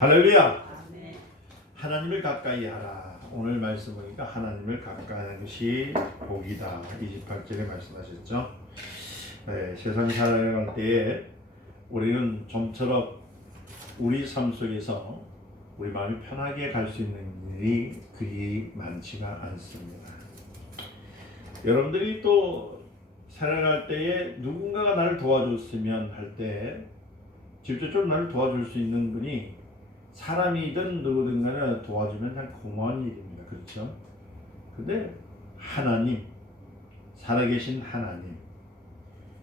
할렐루야. 아멘. 하나님을 가까이 하라. 오늘 말씀 보니까 하나님을 가까이 하는 것이 복이다. 28절에 말씀하셨죠. 네, 세상 살아갈 때에 우리는 좀처럼 우리 삶 속에서 우리 마음이 편하게 갈 수 있는 일이 그리 많지가 않습니다. 여러분들이 또 살아갈 때에 누군가가 나를 도와줬으면 할 때 직접적으로 나를 도와줄 수 있는 분이 사람이든 누구든 간에 도와주면 참 고마운 일입니다. 그렇죠? 근데 하나님, 살아계신 하나님,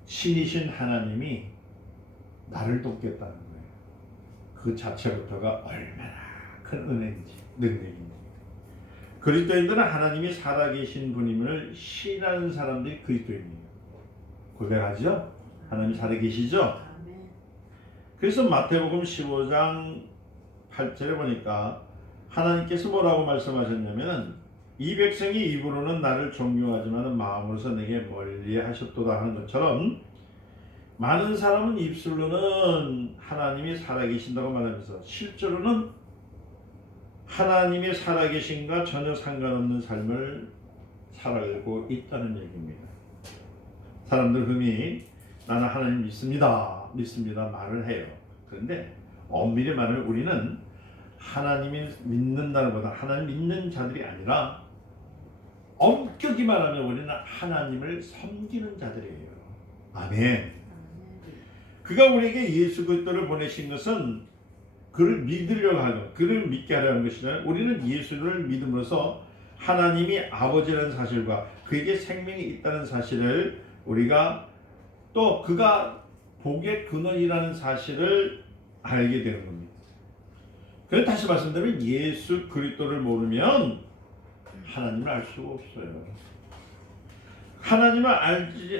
신이신 하나님이 나를 돕겠다는 거예요. 그 자체부터가 얼마나 큰 은혜인지, 능력인지. 그리스도인들은 하나님이 살아계신 분임을 신하는 사람들이 그리스도인이에요. 고백하죠? 하나님이 살아계시죠? 아멘. 그래서 마태복음 15장 8절에 보니까 하나님께서 뭐라고 말씀하셨냐면 이 백성이 입으로는 나를 존경하지만 마음으로서 내게 멀리하셨도다 하는 것처럼 많은 사람은 입술로는 하나님이 살아계신다고 말하면서 실제로는 하나님이 살아계신과 전혀 상관없는 삶을 살아가고 있다는 얘기입니다. 사람들 흔히 나는 하나님 믿습니다 말을 해요. 그런데 엄밀히 말하면 우리는 하나님이 믿는다는 것보다 하나님 믿는 자들이 아니라 엄격히 말하면 우리는 하나님을 섬기는 자들이에요. 아멘. 그가 우리에게 예수 그리스도를 보내신 것은 그를 믿으려고 하는, 그를 믿게 하려는 것이잖아요. 우리는 예수를 믿음으로써 하나님이 아버지라는 사실과 그에게 생명이 있다는 사실을 우리가 또 그가 복의 근원이라는 사실을 알게 되는 겁니다. 그래서 다시 말씀드리면 예수 그리스도를 모르면 하나님을 알 수가 없어요. 하나님을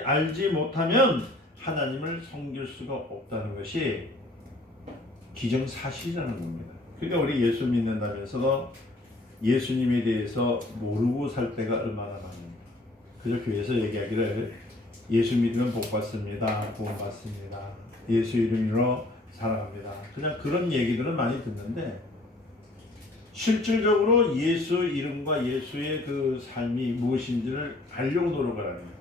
알지 못하면 하나님을 섬길 수가 없다는 것이 기정사실이라는 겁니다. 그러니까 우리 예수 믿는다면서도 예수님에 대해서 모르고 살 때가 얼마나 많은가. 그저 교회에서 얘기하기를 예수 믿으면 복 받습니다. 구원 받습니다. 예수 이름으로 살아갑니다. 그냥 그런 얘기들은 많이 듣는데 실질적으로 예수 이름과 예수의 그 삶이 무엇인지를 알려고 노력을 하는 거예요.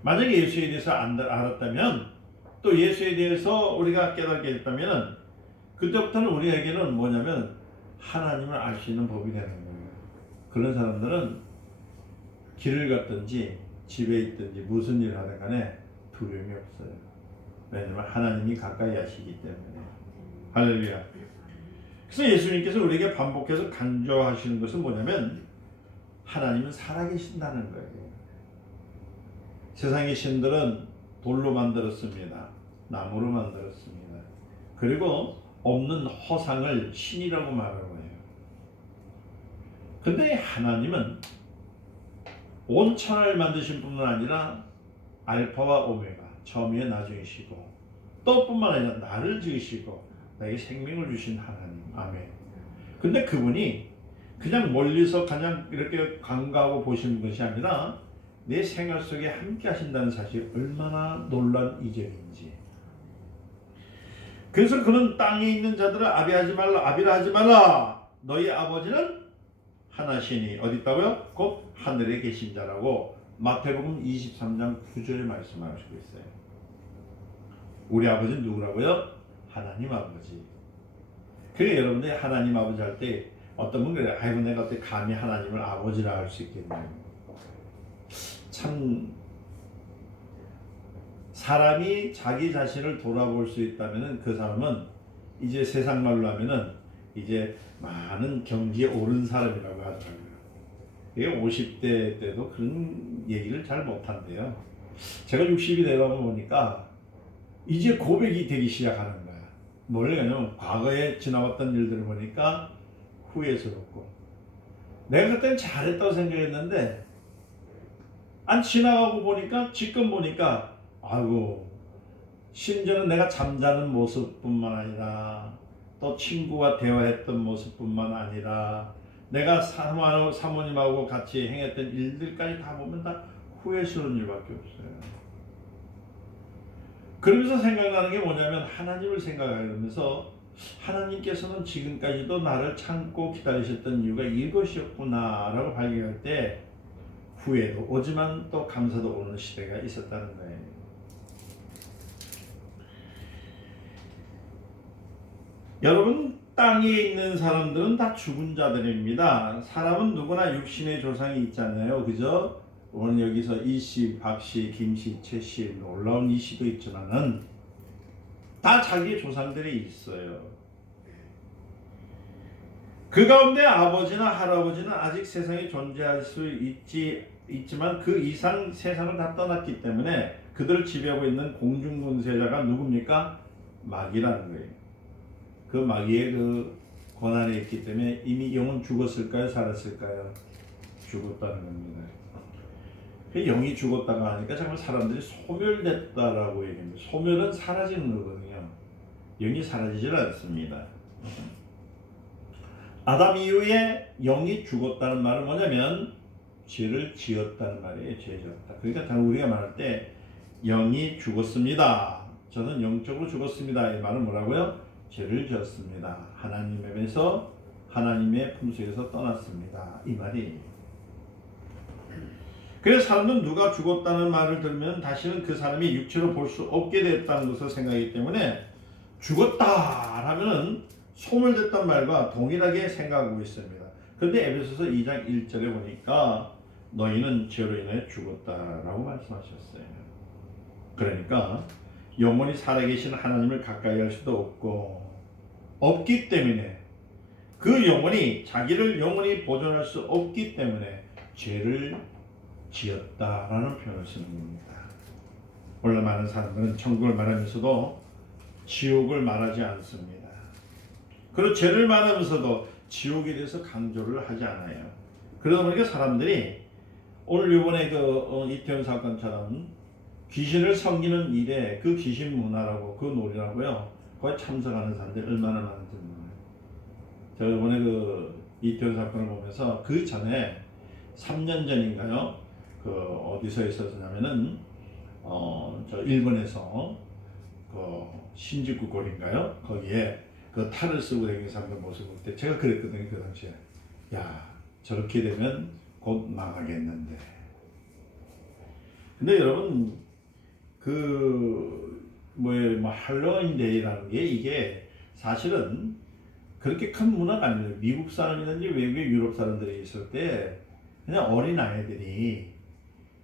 만약에 예수에 대해서 알았다면 또 예수에 대해서 우리가 깨닫게 됐다면 그때부터는 우리에게는 뭐냐면 하나님을 알 수 있는 법이 되는 거예요. 그런 사람들은 길을 갔든지 집에 있든지 무슨 일을 하든 간에 두려움이 없어요. 왜냐하면 하나님이 가까이 하시기 때문에. 할렐루야. 그래서 예수님께서 우리에게 반복해서 강조하시는 것은 뭐냐면 하나님은 살아계신다는 거예요. 세상의 신들은 돌로 만들었습니다. 나무로 만들었습니다. 그리고 없는 허상을 신이라고 말하고 해요. 근데 하나님은 온 천하를 만드신 뿐만 아니라 알파와 오메가, 처음이요 나중이시고 또 뿐만 아니라 나를 지으시고 나에게 생명을 주신 하나님. 아멘. 근데 그분이 그냥 멀리서 그냥 이렇게 관가하고 보시는 것이 아니라 내 생활 속에 함께 하신다는 사실이 얼마나 놀라운 이적인지. 그래서 그는 땅에 있는 자들을 아비라 하지 말라. 너희 아버지는 하나시니 어디 있다고요? 곧 하늘에 계신 자라고 마태복음 23장 9절에 말씀하시고 있어요. 우리 아버지는 누구라고요? 하나님 아버지. 그래 여러분들이 하나님 아버지 할 때 어떤 분 그래요. 아이고 내가 어떻게 감히 하나님을 아버지라 할 수 있겠냐. 참 사람이 자기 자신을 돌아볼 수 있다면 그 사람은 이제 세상 말로 하면은 이제 많은 경지에 오른 사람이라고 하더라고요. 이게 50대 때도 그런 얘기를 잘 못한대요. 제가 60이 되다 보니까 이제 고백이 되기 시작하는 거야. 뭘 하냐면 과거에 지나왔던 일들을 보니까 후회스럽고 내가 그때는 잘했다고 생각했는데 안 지나가고 보니까 지금 보니까 아이고 심지어는 내가 잠자는 모습뿐만 아니라 또 친구와 대화했던 모습뿐만 아니라 내가 사모님하고 같이 행했던 일들까지 다 보면 다 후회스러운 일밖에 없어요. 그러면서 생각나는 게 뭐냐면 하나님을 생각하면서 하나님께서는 지금까지도 나를 참고 기다리셨던 이유가 이것이었구나라고 발견할 때 후회도 오지만 또 감사도 오는 시대가 있었다는 거예요. 여러분, 땅에 있는 사람들은 다 죽은 자들입니다. 사람은 누구나 육신의 조상이 있잖아요. 그죠? 오늘 여기서 이씨, 박씨, 김씨, 최씨 올라온 이씨도 있지만은 다 자기의 조상들이 있어요. 그 가운데 아버지나 할아버지는 아직 세상에 존재할 수 있지만 그 이상 세상을 다 떠났기 때문에 그들을 지배하고 있는 공중권세자가 누굽니까? 마귀라는 거예요. 그 마귀의 그 권한에 있기 때문에 이미 영은 죽었을까요? 살았을까요? 죽었다는 겁니다. 영이 죽었다고 하니까 정말 사람들이 소멸됐다라고 얘기합니다. 소멸은 사라지는 거거든요. 영이 사라지질 않습니다. 아담 이후에 영이 죽었다는 말은 뭐냐면 죄를 지었다는 말이에요. 죄 지었다. 그러니까 우리가 말할 때 영이 죽었습니다. 저는 영적으로 죽었습니다. 이 말은 뭐라고요? 죄를 지었습니다. 하나님에서 하나님의 품속에서 떠났습니다. 이 말이. 그래서 사람은 누가 죽었다는 말을 들으면 다시는 그 사람이 육체로 볼 수 없게 됐다는 것을 생각하기 때문에 죽었다 하면은 소멸됐단 말과 동일하게 생각하고 있습니다. 그런데 에베소서 2장 1절에 보니까 너희는 죄로 인해 죽었다라고 말씀하셨어요. 그러니까 영원히 살아계신 하나님을 가까이 할 수도 없기 때문에 그 영혼이 자기를 영원히 보존할 수 없기 때문에 죄를 지었다라는 표현을 쓰는 겁니다. 원래 많은 사람들은 천국을 말하면서도 지옥을 말하지 않습니다. 그리고 죄를 말하면서도 지옥에 대해서 강조를 하지 않아요. 그러다 보니까 사람들이 오늘 이번에 이태원 사건처럼 귀신을 섬기는 일에 그 귀신 문화라고 그 놀이라고요. 거기 참석하는 사람들이 얼마나 많은지 몰라요. 제가 이번에 이태원 사건을 보면서 그 전에 3년 전인가요? 어디서 있었냐면은 저 일본에서 신주쿠 고리인가요? 거기에 탈을 쓰고 다니는 사람들 모습을 볼 때 제가 그랬거든요. 그 당시에 야 저렇게 되면 곧 망하겠는데. 근데 여러분 할로윈 데이라는 게 이게 사실은 그렇게 큰 문화가 아니에요. 미국 사람이든지 외국의 유럽 사람들이 있을 때 그냥 어린 아이들이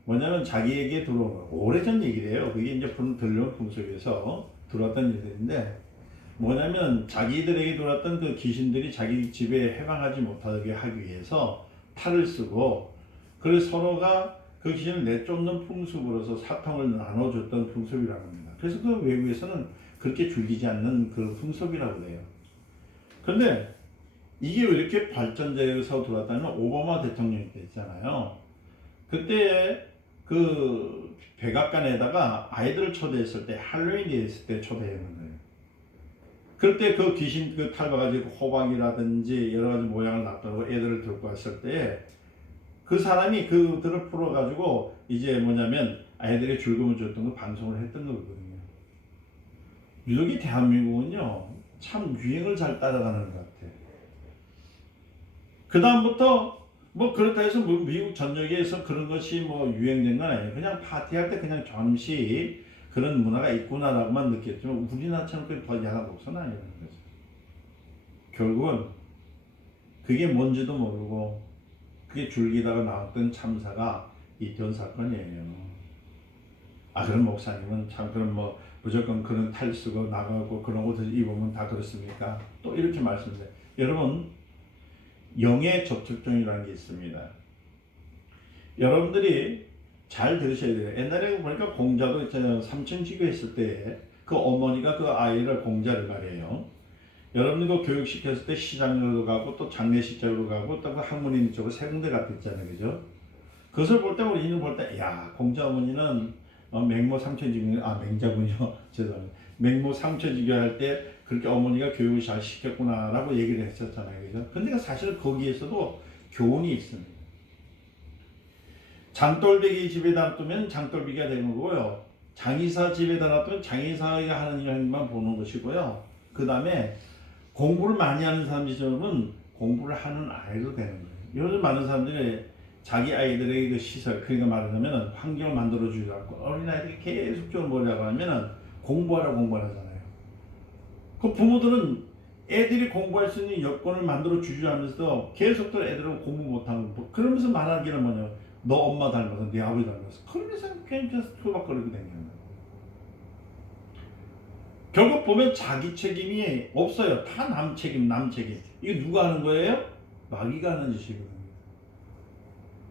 뭐냐면 자기에게 들어온 오래전 얘기래요. 그게 이제 들려온 풍속에서 들어왔던 일들인데 뭐냐면 자기들에게 들어왔던 그 귀신들이 자기 집에 해방하지 못하게 하기 위해서 탈을 쓰고 그래서 서로가 그 귀신을 내쫓는 풍습으로서 사탕을 나눠줬던 풍습이라고 합니다. 그래서 그 외국에서는 그렇게 줄이지 않는 그 풍습이라고 해요. 그런데 이게 왜 이렇게 발전돼서 들어왔다면 오바마 대통령 때 있잖아요. 그때 그 백악관에다가 아이들을 초대했을 때 할로윈이 있을 때 초대했는 거예요. 그때 그 귀신 탈봐가지고 호박이라든지 여러 가지 모양을 놨다고 애들을 들고 왔을 때 그 사람이 그들을 풀어가지고 이제 뭐냐면 아이들의 즐거움을 줬던 거 방송을 했던 거거든요. 유독이 대한민국은요 참 유행을 잘 따라가는 것 같아요. 그 다음부터 그렇다 해서 미국 전역에서 그런 것이 유행된 건 아니에요. 그냥 파티할 때 그냥 잠시 그런 문화가 있구나라고만 느꼈지만 우리나라처럼 그렇게 더 야가 목소는 아니라는 거죠. 결국은 그게 뭔지도 모르고 그게 줄기다가 나왔던 참사가 이태원 사건이에요. 그런 목사님은 참 그런 무조건 그런 탈 쓰고 나가고 그런 옷을 입으면 다 그렇습니까? 또 이렇게 말씀드려요. 여러분 영의 접촉종이라는 게 있습니다. 여러분들이 잘 들으셔야 돼요. 옛날에 보니까 공자도 있잖아요. 삼천지교 했을 때 그 어머니가 그 아이를 공자를 말해요. 여러분들 그 교육시켰을 때 시장으로 가고 또 장례식장으로 가고 또 그 학문인 쪽으로 세 군데 갔댔잖아요. 그죠? 그것을 볼 때 우리는 볼 때 야 공자 어머니는 맹모 삼천지교 맹자군요. 죄송합니다. 맹모 삼천지교 할 때 그렇게 어머니가 교육을 잘 시켰구나라고 얘기를 했었잖아요. 그죠? 근데 사실 거기에서도 교훈이 있습니다. 장돌배기 집에다 놔두면 장돌배기가 되는 거고요. 장의사 집에다 놔두면 장의사가 하는 일만 보는 것이고요. 그 다음에 공부를 많이 하는 사람들은 공부를 하는 아이도 되는 거예요. 요즘 많은 사람들이 자기 아이들의 그 시설, 그러니까 말하자면 환경을 만들어주지 않고 어린아이들이 계속적으로 뭐라고 하면 공부하잖아요. 그 부모들은 애들이 공부할 수 있는 여건을 만들어 주지 않으면서 계속적으로 애들은 공부 못하는 거. 그러면서 말하기는 뭐냐, 너 엄마 닮아서 네 아버지 닮아서. 그러면서 괜찮아서 투박거리고 다니는 거예요. 결국 보면 자기 책임이 없어요. 다 남 책임. 이게 누가 하는 거예요? 마귀가 하는 짓이거든요.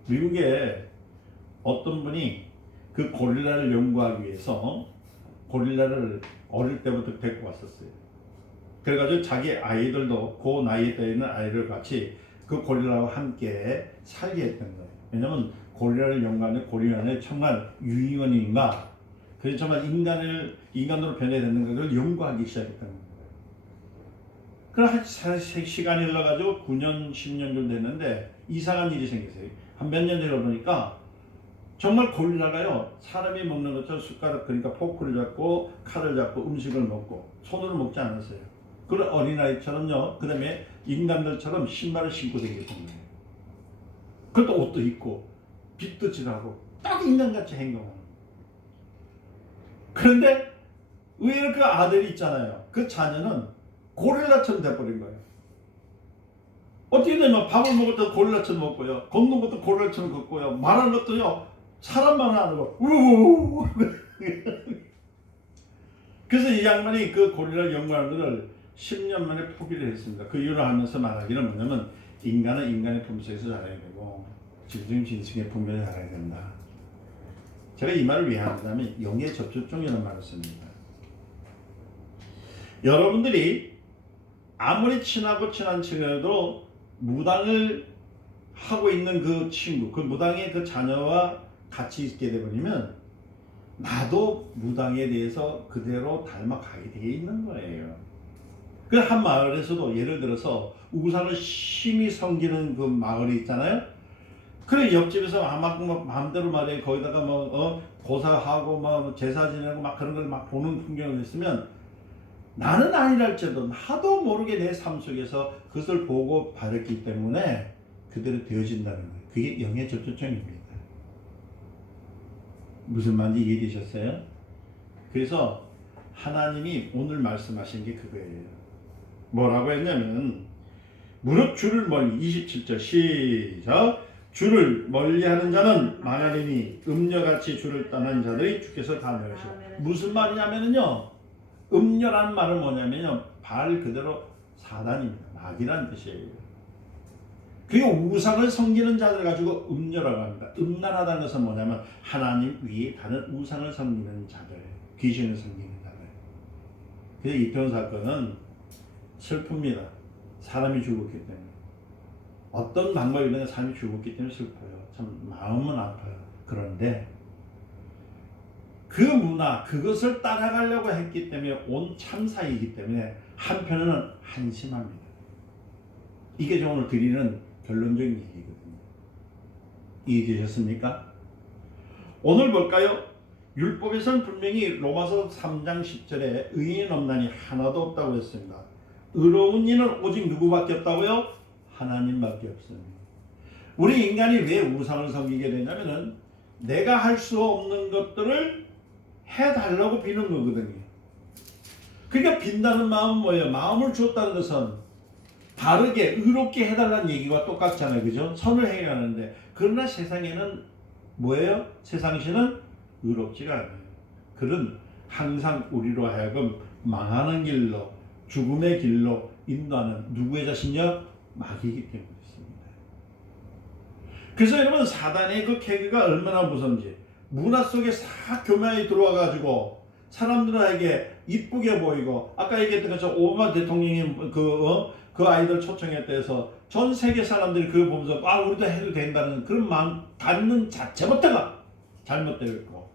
미국에 어떤 분이 그 고릴라를 연구하기 위해서 고릴라를 어릴 때부터 데리고 왔었어요. 그래가지고 자기 아이들도 그 나이에 있는 아이들 같이 그 고릴라와 함께 살게 했던 거예요. 왜냐면 고릴라를 연구하는 고릴라는 정말 유인원인가, 그래서 정말 인간으로 변해되는 것을 연구하기 시작했던 거예요. 그럼 시간이 흘러가지고 9년, 10년 정도 됐는데 이상한 일이 생겼어요. 한 몇 년 전에 보니까 정말 고릴라가요, 사람이 먹는 것처럼 숟가락, 그러니까 포크를 잡고 칼을 잡고 음식을 먹고 손으로 먹지 않았어요. 그런 어린아이처럼요, 그 다음에 인간들처럼 신발을 신고 다녔던 거예요. 그것도 옷도 입고 빛도 지나고 딱 인간같이 행동하는. 그런데 의외로 그 아들이 있잖아요, 그 자녀는 고릴라처럼 돼버린 거예요. 어떻게 되면 밥을 먹을 때 고릴라처럼 먹고요, 걷는 것도 고릴라처럼 걷고요, 말하는 것도요 사람 말을 안 하고 우우우. 그래서 이 양반이 그 고릴라 연구하는 것을 10년 만에 포기를 했습니다. 그 이유를 하면서 말하기는 뭐냐면 인간은 인간의 품속에서 자라야 되고 짐승은 짐승의 품에서 자라야 된다. 제가 이 말을 왜 하냐면 영의 접촉종이라는 말을 씁니다. 여러분들이 아무리 친하고 친한 친구라도 무당을 하고 있는 그 친구, 그 무당의 그 자녀와 같이 있게 되버리면 나도 무당에 대해서 그대로 닮아가게 되어 있는 거예요. 그 한 마을에서도 예를 들어서 우상을 심히 섬기는 그 마을이 있잖아요. 그래 옆집에서 막 마음대로 말해 거기다가 고사하고 뭐 제사 지내고 막 그런 걸 막 보는 풍경이 있으면 나는 아니랄지라도 나도 모르게 내 삶 속에서 그것을 보고 받았기 때문에 그대로 되어진다는 거예요. 그게 영의 접촉점입니다. 무슨 말인지 이해되셨어요? 그래서 하나님이 오늘 말씀하신 게 그거예요. 뭐라고 했냐면 무릇 주를 멀리, 27절 시작, 주를 멀리하는 자는 망하리니 음녀같이 주를 떠난 자들이 주께서 다 멸하시라. 무슨 말이냐면요, 음녀라는 말은 뭐냐면요, 말 그대로 사단입니다. 마귀라는 뜻이에요. 그게 우상을 섬기는 자들 가지고 음녀라고 합니다. 음란하다는 것은 뭐냐면 하나님 위에 다른 우상을 섬기는 자들, 귀신을 섬기는 자들. 그래서 이태원 사건은 슬픕니다. 사람이 죽었기 때문에. 어떤 방법이든 사람이 죽었기 때문에 슬퍼요. 참 마음은 아파요. 그런데 그 문화, 그것을 따라가려고 했기 때문에 온 참사이기 때문에 한편으로는 한심합니다. 이게 오늘 드리는 결론적인 얘기거든요. 이해되셨습니까? 오늘 볼까요? 율법에서는 분명히 로마서 3장 10절에 의인 없나니 하나도 없다고 했습니다. 의로운 이는 오직 누구밖에 없다고요? 하나님밖에 없습니다. 우리 인간이 왜 우상을 섬기게 되냐면은 내가 할 수 없는 것들을 해달라고 비는 거거든요. 그러니까 빈다는 마음은 뭐예요? 마음을 주었다는 것은 바르게 의롭게 해달라는 얘기와 똑같잖아요. 그죠? 선을 해야 하는데, 그러나 세상에는 뭐예요? 세상신은 의롭지가 않아요. 그는 항상 우리로 하여금 망하는 길로, 죽음의 길로 인도하는 누구의 자신이요? 마귀이기 때문에 있습니다. 그래서 여러분, 사단의 그 계기가 얼마나 무서운지, 문화 속에 싹 교묘하게 들어와가지고 사람들에게 이쁘게 보이고, 아까 얘기했던 것처럼 오바마 대통령이 그 아이들 초청했다 해서 전 세계 사람들이 그걸 보면서 우리도 해도 된다는 그런 마음 갖는 자체부터가 잘못되어 있고,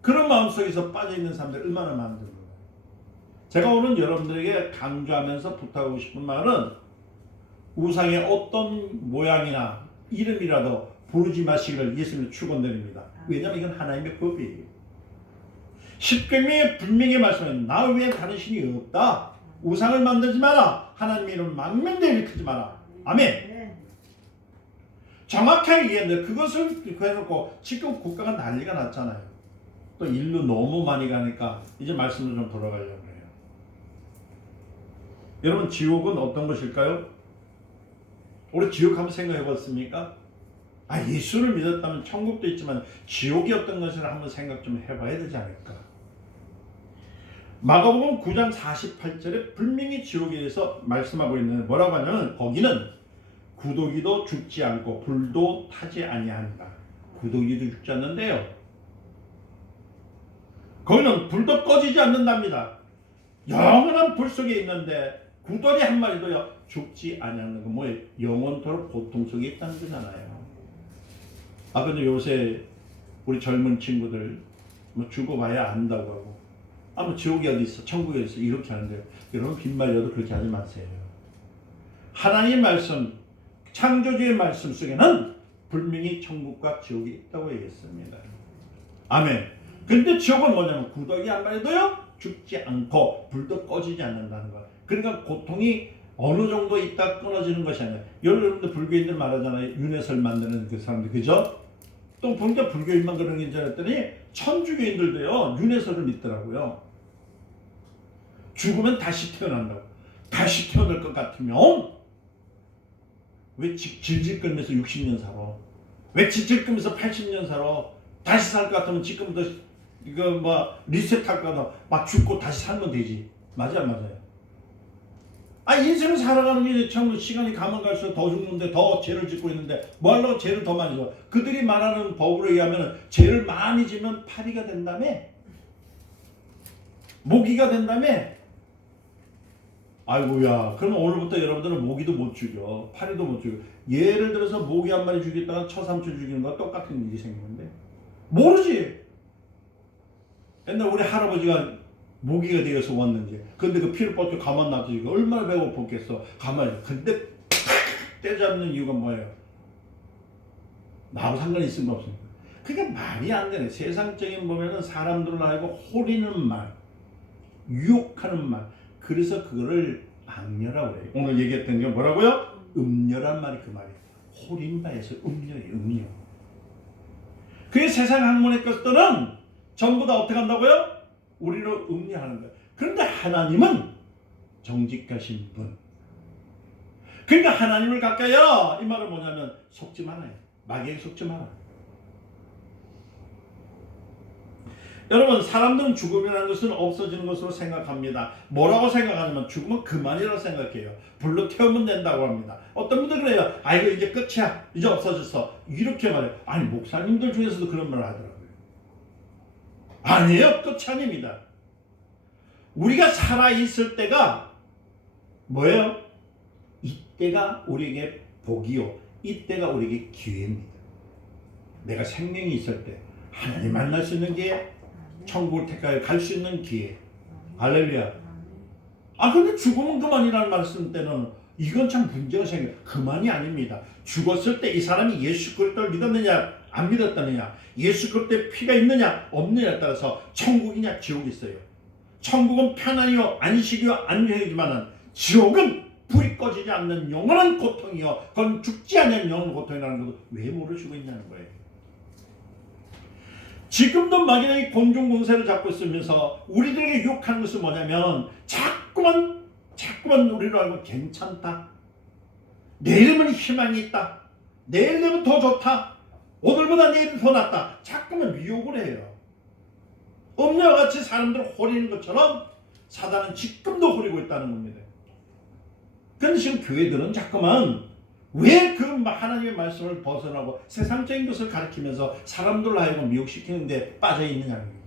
그런 마음 속에서 빠져있는 사람들이 얼마나 많은지 몰라요. 제가 오늘 여러분들에게 강조하면서 부탁하고 싶은 말은 우상의 어떤 모양이나 이름이라도 부르지 마시기를 예수님을 축원드립니다. 왜냐하면 이건 하나님의 법이에요. 십계명에 분명히 말씀하신 나 외에 다른 신이 없다. 우상을 만들지 마라. 하나님 이름 망명되게 일으키지 마라. 아멘. 정확하게 얘기했는데 그것을 해놓고 지금 국가가 난리가 났잖아요. 또 일로 너무 많이 가니까 이제 말씀으로 좀 돌아가려고 해요. 여러분 지옥은 어떤 것일까요? 우리 지옥 한번 생각해 봤습니까? 예수를 믿었다면 천국도 있지만 지옥이 어떤 것을 한번 생각 좀 해봐야 되지 않을까? 마가복음 9장 48절에 분명히 지옥에 대해서 말씀하고 있는데 뭐라고 하냐면 거기는 구더기도 죽지 않고 불도 타지 아니한다. 구더기도 죽지 않는데요. 거기는 불도 꺼지지 않는답니다. 영원한 불 속에 있는데 구더기 한 마리도요 죽지 아니하는 거 뭐예요? 영원토록 고통 속에 있다는 거잖아요. 근데 요새 우리 젊은 친구들 뭐 죽어봐야 안다고 하고 뭐 지옥이 어디 있어 천국이 어디 있어 이렇게 하는데 여러분 빈말이라도 그렇게 하지 마세요. 하나님의 말씀 창조주의 말씀 속에는 분명히 천국과 지옥이 있다고 얘기했습니다. 아멘. 근데 지옥은 뭐냐면 구더기 한 마리도요 죽지 않고 불도 꺼지지 않는다는 거예요. 그러니까 고통이 어느 정도 있다 끊어지는 것이 아니라 여러분들 불교인들 말하잖아요. 윤회설 만드는 그 사람들 그죠? 또 보니까 불교인만 그런 게 줄 알았더니 천주교인들도요 윤회설을 믿더라고요. 죽으면 다시 태어난다고. 다시 태어날 것 같으면 왜 질질 끌면서 60년 살아? 왜 질질 끌면서 80년 살아? 다시 살 것 같으면 지금부터 이거 뭐 리셋할 거다 막 죽고 다시 살면 되지. 맞아요. 인생을 살아가는 게 참 시간이 가면 갈수록 더 죽는데 더 죄를 짓고 있는데 뭐 하려고 죄를 더 많이 져. 그들이 말하는 법으로 의하면 죄를 많이 지면 파리가 된다며? 모기가 된다며? 아이고야 그러면 오늘부터 여러분들은 모기도 못 죽여 파리도 못 죽여. 예를 들어서 모기 한 마리 죽였다가 처삼촌 죽이는 거와 똑같은 일이 생기는데 모르지. 옛날 우리 할아버지가 모기가 되어서 왔는지 근데 그 피를 뻗쳐 가만 놔두니까 얼마나 배고팠겠어. 가만히 근데 때잡는 이유가 뭐예요? 나하고 상관이 있은 거 없습니까? 그게 말이 안 되네. 세상적인 보면은 사람들을 알고 호리는 말 유혹하는 말 그래서 그거를 악녀라고 해요. 오늘 얘기했던 게 뭐라고요? 음녀란 말이 그 말이에요. 호린 바에서 음녀예요. 음녀. 그게 세상 학문의 것들은 전부 다 어떻게 한다고요? 우리를 음녀하는 거예요. 그런데 하나님은 정직하신 분. 그러니까 하나님을 가까이하라. 이 말은 뭐냐면 속지 말아요. 마귀에게 속지 마라. 여러분 사람들은 죽음이라는 것은 없어지는 것으로 생각합니다. 뭐라고 생각하냐면 죽으면 그만이라고 생각해요. 불로 태우면 된다고 합니다. 어떤 분들 그래요. 이거 이제 끝이야. 이제 없어졌어. 이렇게 말해요. 목사님들 중에서도 그런 말을 하더라고요. 아니에요. 끝이 아닙니다. 우리가 살아있을 때가 뭐예요? 이때가 우리에게 복이요. 이때가 우리에게 기회입니다. 내가 생명이 있을 때 하나님 만날 수 있는 기회, 천국을 택하여 갈 수 있는 기회. 할렐루야. 근데 죽으면 그만이라는 말씀 때는 이건 참 문제가 생겨요. 그만이 아닙니다. 죽었을 때 이 사람이 예수 그리스도를 믿었느냐 안 믿었느냐, 예수 그리스도의 피가 있느냐 없느냐에 따라서 천국이냐 지옥이 있어요. 천국은 편안이요 안식이요 안녕이지만 지옥은 불이 꺼지지 않는 영원한 고통이요 그건 죽지 않는 영원한 고통이라는 것을 왜 모르시고 있냐는 거예요. 지금도 막연하게 공중공세를 잡고 있으면서 우리들에게 유혹하는 것은 뭐냐면 자꾸만 우리를 알고 괜찮다. 내일은 희망이 있다. 내일 되면 더 좋다. 오늘보다 내일은 더 낫다. 자꾸만 유혹을 해요. 음녀와 같이 사람들을 호리는 것처럼 사단은 지금도 호리고 있다는 겁니다. 그런데 지금 교회들은 자꾸만 왜 그 하나님의 말씀을 벗어나고 세상적인 것을 가르치면서 사람들을 하여금 미혹시키는데 빠져있느냐는 거예요.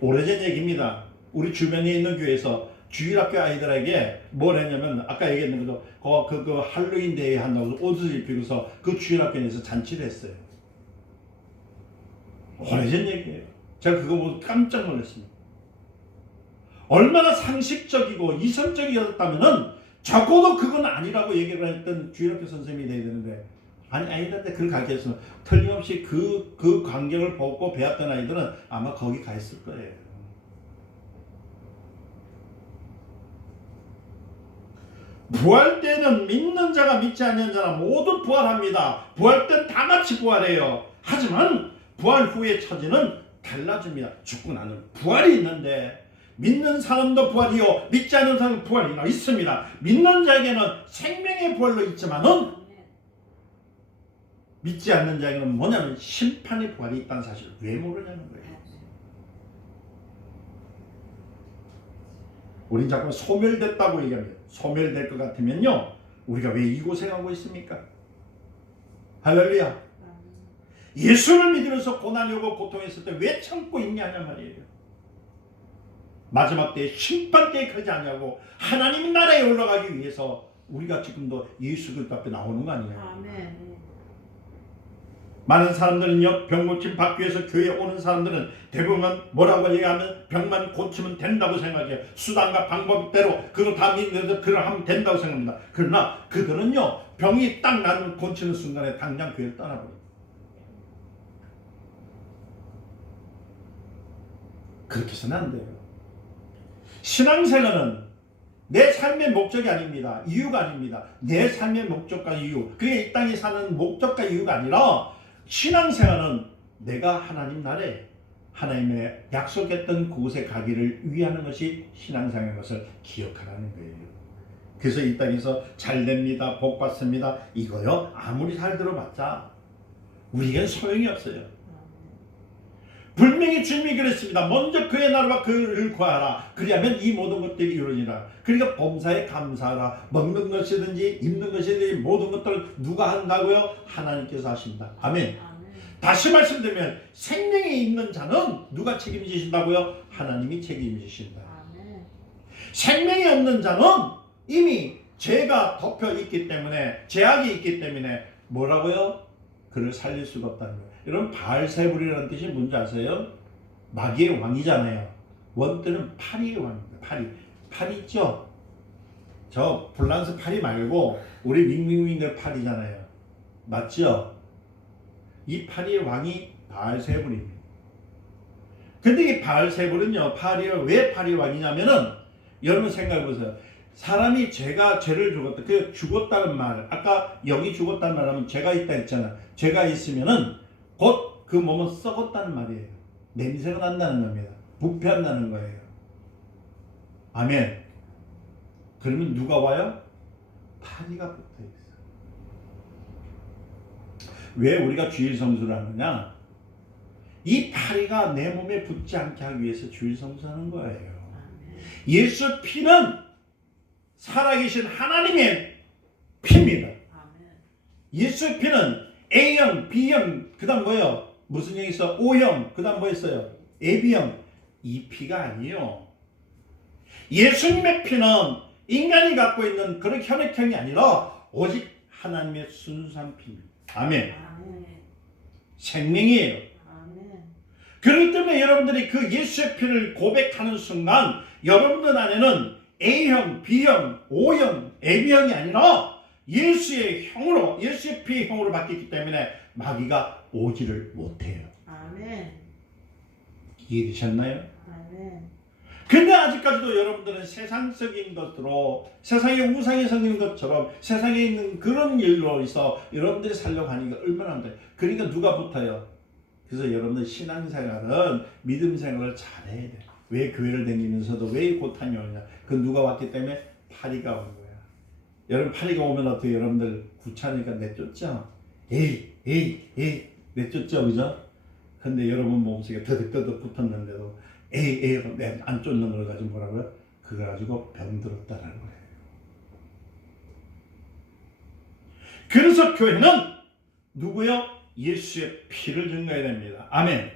오래전 얘기입니다. 우리 주변에 있는 교회에서 주일학교 아이들에게 뭘 했냐면 아까 얘기했는 것도 그 할로윈 데이 한다고 옷을 입히고서 그 주일학교 내에서 잔치를 했어요. 오래전 얘기예요. 제가 그거 보고 깜짝 놀랐습니다. 얼마나 상식적이고 이성적이었다면은 적어도 그건 아니라고 얘기를 했던 주일학교 선생님이 돼야 되는데 아이들한테 그걸 가르쳤으면 틀림없이 그 광경을 보고 배웠던 아이들은 아마 거기 가 있을 거예요. 부활 때는 믿는 자가 믿지 않는 자나 모두 부활합니다. 부활 때는 다 같이 부활해요. 하지만 부활 후의 처지는 달라집니다. 죽고 나는 부활이 있는데 믿는 사람도 부활이요 믿지 않는 사람도 부활이 있습니다. 믿는 자에게는 생명의 부활로 있지만은 믿지 않는 자에게는 뭐냐면 심판의 부활이 있다는 사실을 왜 모르냐는 거예요. 우린 자꾸 소멸됐다고 얘기합니다. 소멸될 것 같으면요 우리가 왜 이 고생하고 있습니까? 할렐루야. 예수를 믿으면서 고난이 오고 고통이 있을 때 왜 참고 있냐냐 말이에요. 마지막 때에 심판 때에 그러지 않냐고 하나님 나라에 올라가기 위해서 우리가 지금도 예수 그리스도 앞에 나오는 거 아니에요. 아멘. 많은 사람들은요 병 고침 받기 위해서 교회에 오는 사람들은 대부분 뭐라고 얘기하면 병만 고치면 된다고 생각해요. 수단과 방법대로 그거 다 믿는데 그걸 하면 된다고 생각합니다. 그러나 그들은요 병이 딱 나면 고치는 순간에 당장 교회를 떠나버려요. 그렇게 해서는 안 돼요. 신앙생활은 내 삶의 목적이 아닙니다. 이유가 아닙니다. 내 삶의 목적과 이유, 그게 이 땅에 사는 목적과 이유가 아니라 신앙생활은 내가 하나님 나라에 하나님의 약속했던 그곳에 가기를 위하는 것이 신앙생활인 것을 기억하라는 거예요. 그래서 이 땅에서 잘 됩니다, 복 받습니다, 이거요 아무리 잘 들어봤자 우리에겐 소용이 없어요. 분명히 주님이 그랬습니다. 먼저 그의 나라와 그를 구하라. 그리하면 이 모든 것들이 이루어지라. 그러니까 범사에 감사하라. 먹는 것이든지 입는 것이든지 모든 것들을 누가 한다고요? 하나님께서 하신다. 아멘. 다시 말씀드리면 생명이 있는 자는 누가 책임지신다고요? 하나님이 책임지신다. 생명이 없는 자는 이미 죄가 덮여 있기 때문에 죄악이 있기 때문에 뭐라고요? 그를 살릴 수가 없다는 거예요. 여러분 바알세불이라는 뜻이 뭔지 아세요? 마귀의 왕이잖아요. 원뜻은 파리의 왕입니다. 파리 있죠? 저 프랑스 파리 말고 우리 윙윙윙들 파리잖아요. 맞죠? 이 파리의 왕이 바알세불입니다. 근데 이 바알세불은요 왜 파리의 왕이냐면은 여러분 생각해보세요. 사람이 죄를 죽었다. 그 죽었다는 말, 아까 영이 죽었다는 말 하면 죄가 있다 했잖아. 죄가 있으면은 곧 그 몸은 썩었다는 말이에요. 냄새가 난다는 겁니다. 부패한다는 거예요. 아멘. 그러면 누가 와요? 파리가 붙어 있어. 왜 우리가 주일성수를 하느냐? 이 파리가 내 몸에 붙지 않게 하기 위해서 주일성수하는 거예요. 예수 피는 살아계신 하나님의 피입니다. 예수 피는 A형, B형, 그 다음 뭐예요? 무슨 형이 있어? O형, 그 다음 뭐 있어요? AB형. 이 피가 아니에요. 예수님의 피는 인간이 갖고 있는 그런 혈액형이 아니라 오직 하나님의 순수한 피입니다. 아멘. 생명이에요. 그렇기 때문에 여러분들이 그 예수의 피를 고백하는 순간 여러분들 안에는 A형, B형, O형, AB형이 아니라 예수의 형으로, 예수의 피의 형으로 바뀌기 때문에 마귀가 오지를 못해요. 아멘. 이해되셨나요? 아멘. 근데 아직까지도 여러분들은 세상적인 것으로, 세상의 우상이 생긴 것처럼 세상에 있는 그런 일로 해서 여러분들이 살려고 하니까 얼마나 안 돼요. 그러니까 누가 붙어요? 그래서 여러분들 신앙생활은 믿음 생활을 잘해야 돼. 왜 교회를 다니면서도 왜 고통이 오냐? 그 누가 왔기 때문에 파리가 온 거야. 여러분 파리가 오면 어떻게 여러분들 귀찮으니까 내쫓죠? 에이 내쫓죠, 그죠? 근데 여러분 몸속에 더덕더덕 붙었는데도 에이 안 쫓는 걸 가지고 뭐라고요? 그거 가지고 병들었다는 거예요. 그래서 교회는 누구요? 예수의 피를 증거해야 됩니다. 아멘.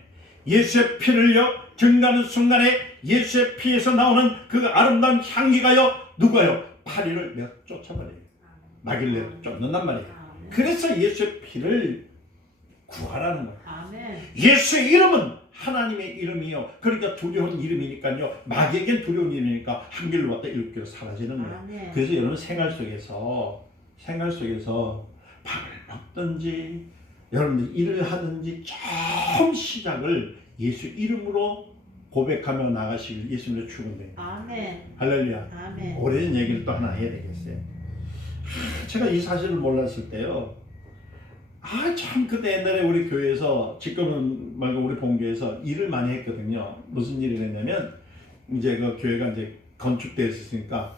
예수의 피를요 증거하는 순간에 예수의 피에서 나오는 그 아름다운 향기가요 누가요? 파리를 쫓아버려요. 마귀를 쫓는단 말이에요. 그래서 예수의 피를 구하라는 거예요. 예수의 이름은 하나님의 이름이요. 그러니까 두려운 이름이니까요. 마귀에겐 두려운 이름이니까 한 길로 왔다 일곱 길로 사라지는 거예요. 그래서 여러분 생활 속에서 밥을 먹든지 여러분들 일을 하든지 처음 시작을 예수 이름으로 고백하며 나가시길 예수님의 축원드립니다. 아멘. 할렐루야. 아멘. 오래된 얘기를 또 하나 해야 되겠어요. 제가 이 사실을 몰랐을 때요. 참 그때 옛날에 우리 교회에서 지금은 말고 우리 본교에서 일을 많이 했거든요. 무슨 일을 했냐면 이제 그 교회가 이제 건축되어 있으니까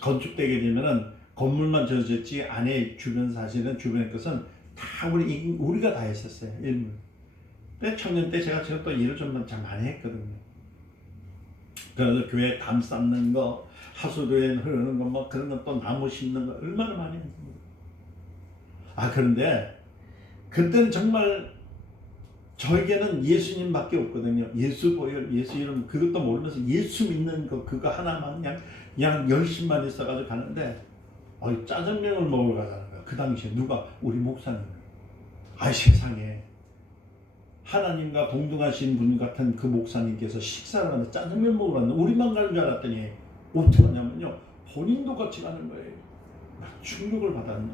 건축되게 되면은 건물만 지어졌지 안에 주변 사실은 주변의 것은 다 우리가 다 했었어요. 일을. 근데 청년 때 제가 또 일을 좀 많이 했거든요. 그래서 교회 담 쌓는 거, 하수도에 흐르는 거, 뭐 그런 거 또 나무 심는 거 얼마나 많이 했습니다. 그런데 그때는 정말 저에게는 예수님밖에 없거든요. 예수 보혈, 예수 이름 그것도 모르면서 예수 믿는 거 그거 하나만 그냥 열심만 있어가지고 가는데 짜장면을 먹으러 가자는 거야. 그 당시에 누가? 우리 목사님. 세상에 하나님과 동등하신 분 같은 그 목사님께서 식사를 하는데 짜장면 먹으러 갔는데 우리만 가는 줄 알았더니 어떻게 하냐면요. 본인도 같이 가는 거예요. 막 충격을 받았네.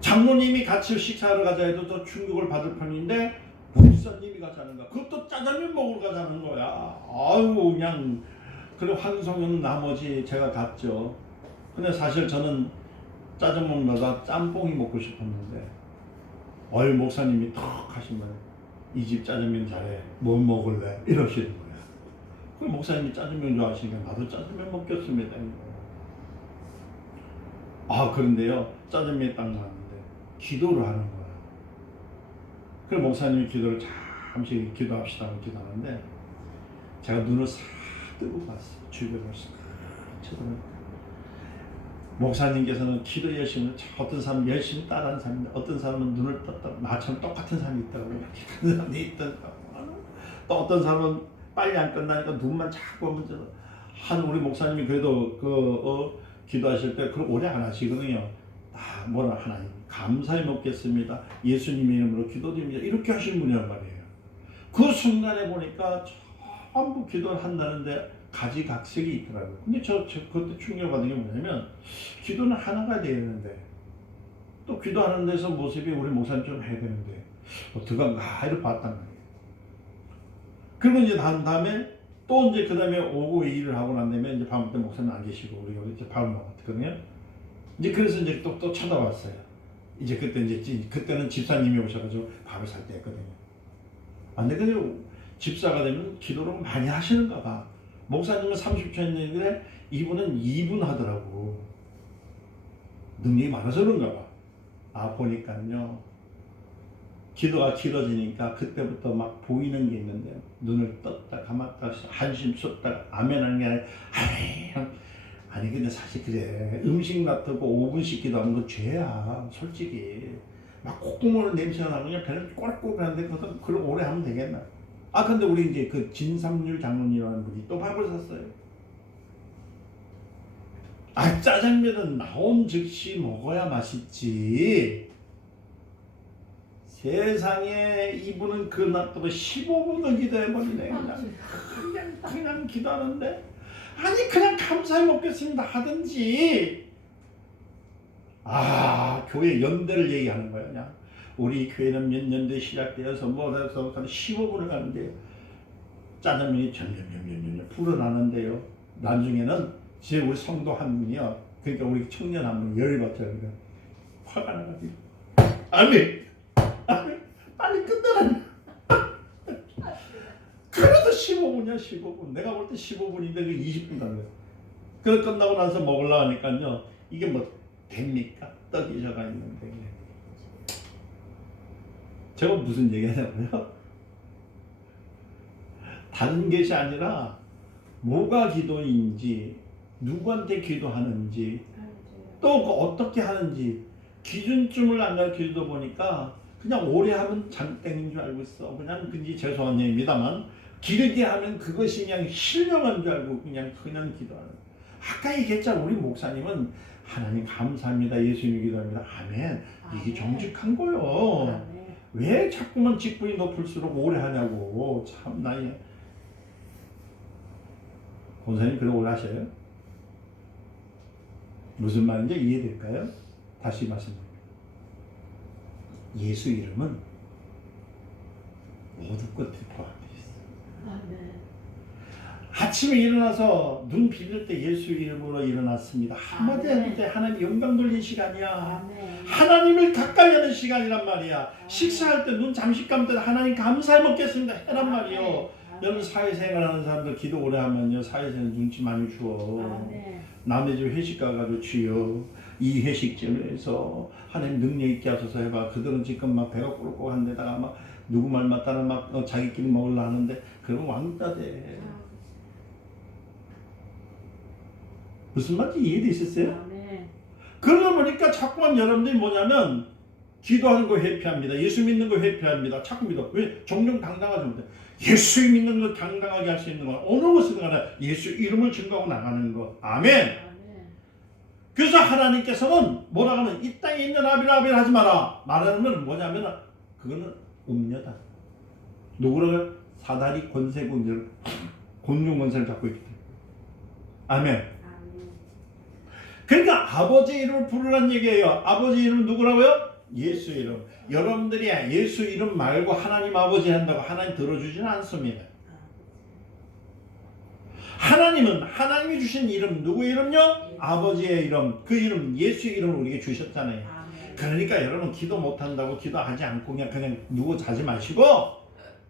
장로님이 같이 식사하러 가자 해도 더 충격을 받을 편인데 목사님이 가자는 거야. 그것도 짜장면 먹으러 가자는 거야. 그냥 그래 환송은 나머지 제가 갔죠. 근데 사실 저는 짜장면보다 짬뽕이 먹고 싶었는데 목사님이 턱 하신 거예요. 이 집 짜장면 잘해. 뭐 먹을래? 이러시는 거야. 그 목사님이 짜장면 좋아하시니까 나도 짜장면 먹겠습니다. 그런데요. 짜장면이 딱 나왔는데 기도를 하는 거야. 그래서 목사님이 기도를 잠시 기도합시다 하고 기도하는데 제가 눈을 싹 뜨고 봤어요. 주변을 싹 쳐다보니까 목사님께서는 기도 열심히 어떤 사람은 열심히 따라하는 사람인데 어떤 사람은 눈을 떴다 나처럼 똑같은 사람이 있다고 이렇게 하는 사람이 있더라고. 또 어떤 사람은 빨리 안 끝나니까 눈만 자꾸 보면서 우리 목사님이 그래도 기도하실 때 그걸 오래 안 하시거든요. 하나님 감사히 먹겠습니다. 예수님의 이름으로 기도드립니다. 이렇게 하신 분이란 말이에요. 그 순간에 보니까 전부 기도를 한다는데 가지각색이 있더라고요. 근데 저 그때 충격받은 게 뭐냐면 기도는 하나가 되는데 또 기도하는 데서 모습이 우리 목사님 좀 해야 되는데 어떡한가 이렇게 봤단 말이에요. 그리고 이제 다음에 또 이제 그 다음에 오후 일을 하고 난 다음에 이제 밤 때 목사님 안 계시고 우리가 이제 밥을 먹었거든요. 이제 그래서 이제 또 쳐다봤어요. 이제 그때는 집사님이 오셔가지고 밥을 살 때였거든요. 근데 집사가 되면 기도를 많이 하시는가 봐. 목사님은 30초 했는데 이분은 2분 하더라고. 능력이 많아서 그런가 봐. 보니까요. 기도가 길어지니까 그때부터 막 보이는 게 있는데 눈을 떴다 감았다 한숨 쉬었다 아멘 하는 게 아니 근데 사실 그래. 음식 놔두고 5분씩 기도하는 건 죄야. 솔직히. 막 콧구멍으로 냄새가 나면 그냥 배를 꼬락꼬락하는데 그걸 오래 하면 되겠나. 근데 우리 이제 그 진삼률 장로님이라는 분이 또 밥을 샀어요. 짜장면은 나온 즉시 먹어야 맛있지. 세상에 이분은 그 놔두고 15분을 기도해버리네. 그냥 기도하는데 그냥 감사히 먹겠습니다 하든지. 교회 연대를 얘기하는 거예요. 그냥 우리 교회는 몇 년도에 시작되어서 해서 15분을 가는데요. 짜장면이 점점 불어나는데요. 나중에는 우리 성도 한 분이요. 그러니까 우리 청년 한 분이 열받아요. 화가 나가지고 빨리 끝내라. 그래도 15분이야 15분. 내가 볼 때 15분인데 그 20분 가는 거야. 끝나고 나서 먹으려고 하니까요. 이게 뭐 됩니까? 떡이 져가 있는데. 제가 무슨 얘기 하냐고요? 다른 것이 아니라 뭐가 기도인지 누구한테 기도하는지 또 어떻게 하는지 기준점을 안 가르쳐주다 보니까 그냥 오래 하면 장땡인 줄 알고 있어. 그냥 죄송한 얘기입니다만 길게 하면 그것이 그냥 실명한 줄 알고 그냥 기도하는. 아까 얘기했잖아. 우리 목사님은 하나님 감사합니다. 예수님 기도합니다. 아멘. 이게 정직한 거요. 왜 자꾸만 직분이 높을수록 오래 하냐고. 참나. 권사님 그래 오래 하셔요? 무슨 말인지 이해될까요? 다시 말씀드립니다. 예수 이름은 모든 것들이 포함되어 있어요. 아침에 일어나서 눈 비빌 때 예수 이름으로 일어났습니다. 한마디 할 때 하나님 영광 돌린 시간이야. 아멘. 하나님을 가까이 하는 시간이란 말이야. 식사할 때 눈 잠시 감을 때 하나님 감사해 먹겠습니다 해란 말이요. 여러분 사회생활하는 사람들 기도 오래 하면요 사회생활 눈치 많이 주어. 아멘. 남의 집 회식 가가지고 주여 이 회식점에서 하나님 능력 있게 하셔서 해봐. 그들은 지금 막 배가 꼬르륵한 데다가 막 누구 말 맞다나 막 자기끼리 먹으려 하는데 그러면 왕따 돼. 무슨 말인지 이해되셨어요? 아멘. 그러다 보니까 자꾸만 여러분들이 뭐냐면 기도하는 거 회피합니다. 예수 믿는 거 회피합니다. 자꾸 믿어. 왜? 정정당당하지 못해. 예수 믿는 거 당당하게 할 수 있는 건 어느 것이든 간에 예수 이름을 증거하고 나가는 거. 아멘. 아멘. 그래서 하나님께서는 뭐라 하면 이 땅에 있는 아비를 하지 마라. 말하는 뭐냐면 그거는 음녀다. 누구를? 사다리 권세군들 곤중 권세를 갖고 있기 때문에. 아멘. 그러니까 아버지 이름을 부르라는 얘기예요. 아버지 이름 누구라고요? 예수 이름. 여러분들이 예수 이름 말고 하나님 아버지 한다고 하나님 들어주지는 않습니다. 하나님은 하나님이 주신 이름 누구 이름요? 아버지의 이름. 그 이름 예수 이름을 우리에게 주셨잖아요. 그러니까 여러분 기도 못한다고 기도하지 않고 그냥 누워 자지 마시고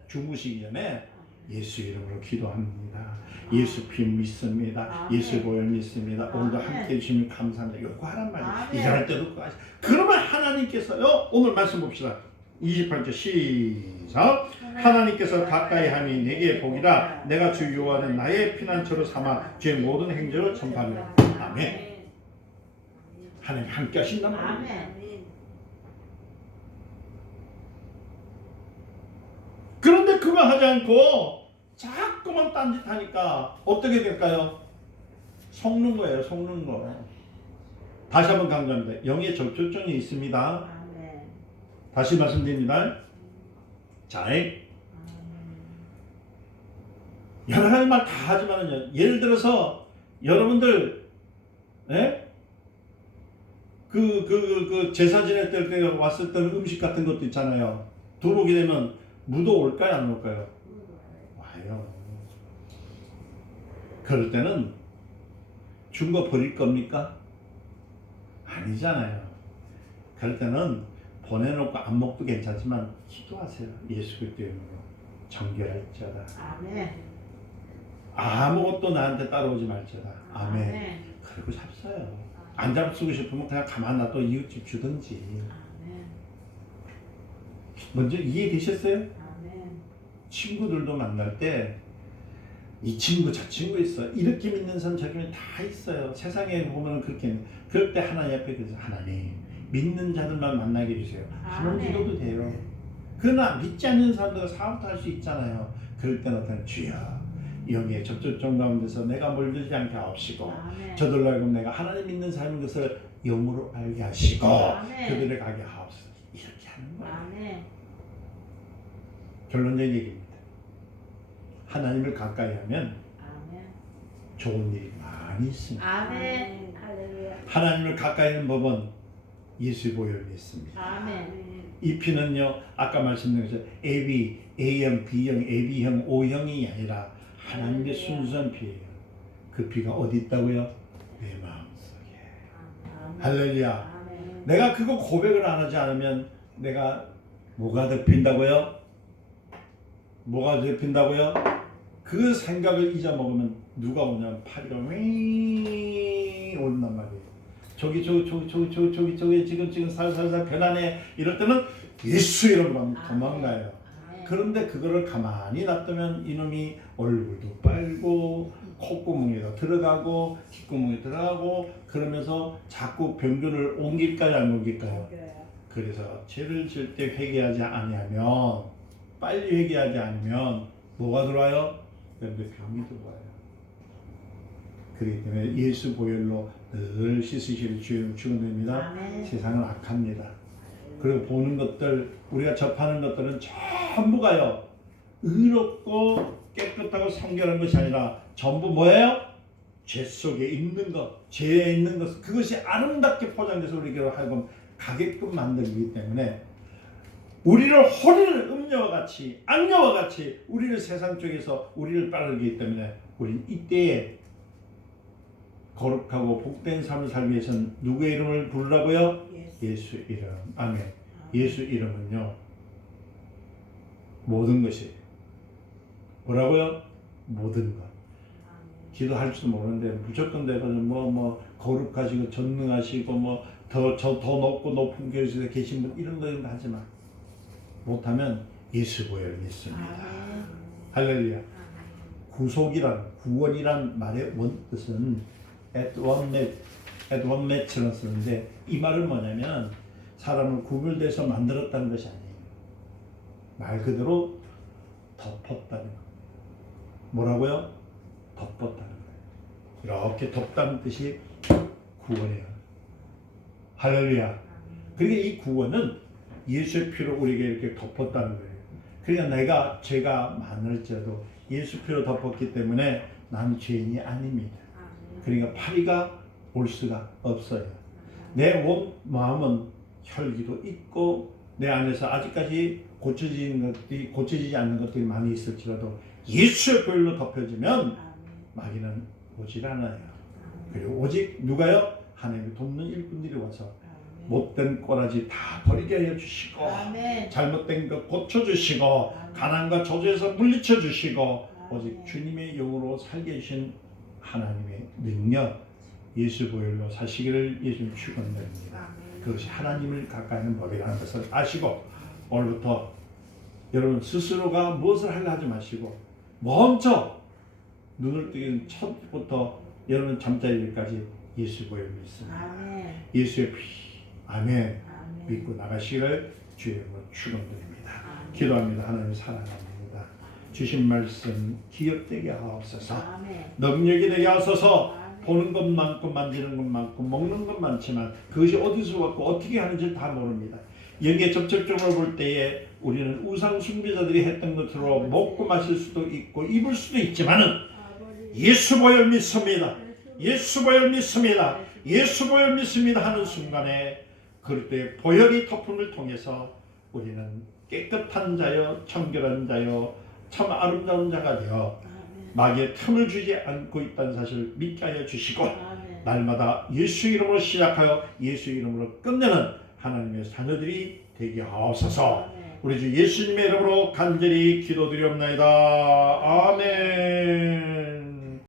주무시기 전에 예수 이름으로 기도합니다. 예수 피 믿습니다. 예수 보혈 믿습니다. 오늘도 함께 해주시면 감사합니다. 이거 하란 말이에요. 일어날 때도 그거 하시. 그러면 하나님께서요. 오늘 말씀 봅시다. 28절 시작. 하나님께서 가까이 함이 내게 복이라. 내가 주 여호와는 나의 피난처로 삼아 주의 모든 행적을 전파하리라. 아멘. 하나님 함께 하신단 말이에요. 그런데 그거 하지 않고 자꾸만 딴짓하니까 어떻게 될까요? 속는 거예요. 속는 거. 다시 한번 강조합니다. 영의 접촉점이 있습니다. 다시 말씀드립니다. 자, 여러 가지 말 다 하지만요. 예를 들어서 여러분들 그 제사 지낼 때 왔을 때 음식 같은 것도 있잖아요. 들어오게 되면 묻어 올까요? 안 올까요? 와요. 그럴 때는 준 거 버릴 겁니까? 아니잖아요. 그럴 때는 보내놓고 안 먹도 괜찮지만 기도하세요. 예수 그리스도 이름으로 정결할지어다. 아멘. 아무것도 나한테 따라오지 말지어다. 아멘. 그리고 잡숴요. 안 잡수고 싶으면 그냥 가만 놔둬 이웃집 주든지. 아멘. 먼저 이해되셨어요? 아멘. 친구들도 만날 때 이 친구 저 친구 있어 이렇게 믿는 사람 저기는 다 있어요. 세상에 보면 그렇게. 그럴 때 하나님 앞에 그래서 하나님 믿는 자들만 만나게 해주세요. 하나님 믿어도 돼요. 그러나 믿지 않는 사람들은 사업도 할 수 있잖아요. 그럴 때는 어떤 주여 영의 접촉점 가운데서 내가 물들지 않게 하옵시고 저들로 하여금 내가 하나님 믿는 삶인 것을 영으로 알게 하시고 그들을 가게 하옵소서. 이렇게 하는 거예요. 결론적인 얘기입니다. 하나님을 가까이 하면 좋은 일이 많이 있습니다. 아멘. 할렐루야. 하나님을 가까이 하는 법은 예수 보혈 믿습니다. 아멘. 이 피는요 아까 말씀드린 것처럼 AB, A형, B형, AB형, O형이 아니라 하나님의 순수한 피예요. 그 피가 어디 있다고요? 내 마음속에. 할렐루야. 아멘. 내가 그거 고백을 안 하지 않으면 내가 뭐가 덮인다고요? 뭐가 덮인다고요? 그 생각을 잊어먹으면 누가 오냐면 파리가 윙 오른단 말이에요. 저기 지금 살살살 변하네. 이럴 때는 예수 이름으로 도망가요. 그런데 그거를 가만히 놔두면 이놈이 얼굴도 빨고 콧구멍에도 들어가고 귓구멍에 들어가고 그러면서 자꾸 병균을 옮길까요? 안 옮길까요? 그래서 죄를 질 때 회개하지 아니하면 빨리 회개하지 않으면 뭐가 들어와요? 그런데 병이 들어와요. 그렇기 때문에 예수 보혈로 늘 씻으실 주의 축원됩니다. 세상은 악합니다. 그리고 보는 것들 우리가 접하는 것들은 전부가요 의롭고 깨끗하고 성결한 것이 아니라 전부 뭐예요? 죄 속에 있는 것, 죄에 있는 것 그것이 아름답게 포장돼서 우리에게 하여금 가게끔 만들기 때문에 우리를 허리를 음녀와 같이 악녀와 같이 우리를 세상 쪽에서 우리를 따르기 때문에 우리 이때에 거룩하고 복된 삶을 살기 위해서는 누구의 이름을 부르라고요? 예수 이름. 아멘. 예수 이름은요 모든 것이에요. 뭐라고요? 모든 것. 기도할 줄 모르는데 무조건 내가 뭐 거룩하시고 전능하시고 뭐 더 높고 높은 교회에 계신 분 이런 거 하지 마. 못하면 예수 보혈 믿습니다. 할렐루야. 구원이란 말의 원뜻은 at one match를 쓰는데 이 말은 뭐냐면 사람을 구별돼서 만들었다는 것이 아니에요. 말 그대로 덮었다는 거. 뭐라고요? 덮었다는 거예요. 이렇게 덮다는 뜻이 구원이에요. 할렐루야. 그러니까 이 구원은 예수의 피로 우리에게 이렇게 덮었다는 거예요. 그러니까 내가 죄가 많을지라도 예수 피로 덮었기 때문에 난 죄인이 아닙니다. 그러니까 파리가 올 수가 없어요. 내 마음은 혈기도 있고 내 안에서 아직까지 고쳐지지 않는 것들이 많이 있을지라도 예수의 보혈로 덮여지면 마귀는 오질 않아요. 그리고 오직 누가요? 하나님이 돕는 일꾼들이 와서 못된 꼬라지 다 버리게 하여 주시고 잘못된 것 고쳐주시고 가난과 저주에서 물리쳐 주시고 오직 주님의 영으로 살게 해주신 하나님의 능력 예수 보혈로 사시기를 예수님 축원드립니다. 그것이 하나님을 가까이 하는 법이라는 것을 아시고 오늘부터 여러분 스스로가 무엇을 하려 하지 마시고 먼저 눈을 뜨기는 첫부터 여러분 잠자리까지 예수 보혈 믿습니다. 예수의 피 아멘. 믿고 나가시기를 주의 이름으로 축원드립니다. 기도합니다. 하나님 사랑합니다. 주신 말씀 기억되게 하옵소서. 능력이 되게 하소서. 보는 것 많고 만지는 것 많고 먹는 것 많지만 그것이 어디서 왔고 어떻게 하는지 다 모릅니다. 여기에 접촉적으로 볼 때에 우리는 우상 숭배자들이 했던 것으로 먹고 마실 수도 있고 입을 수도 있지만은 예수 보혈 믿습니다. 예수 보혈 믿습니다. 예수 보혈 믿습니다 하는 순간에 그럴 때 보혈이 덮음을 통해서 우리는 깨끗한 자여 청결한 자여 참 아름다운 자가 되어 마귀의 틈을 주지 않고 있다는 사실을 믿게 하여 주시고 날마다 예수 이름으로 시작하여 예수 이름으로 끝내는 하나님의 자녀들이 되게 하옵소서. 우리 주 예수님의 이름으로 간절히 기도드리옵나이다. 아멘.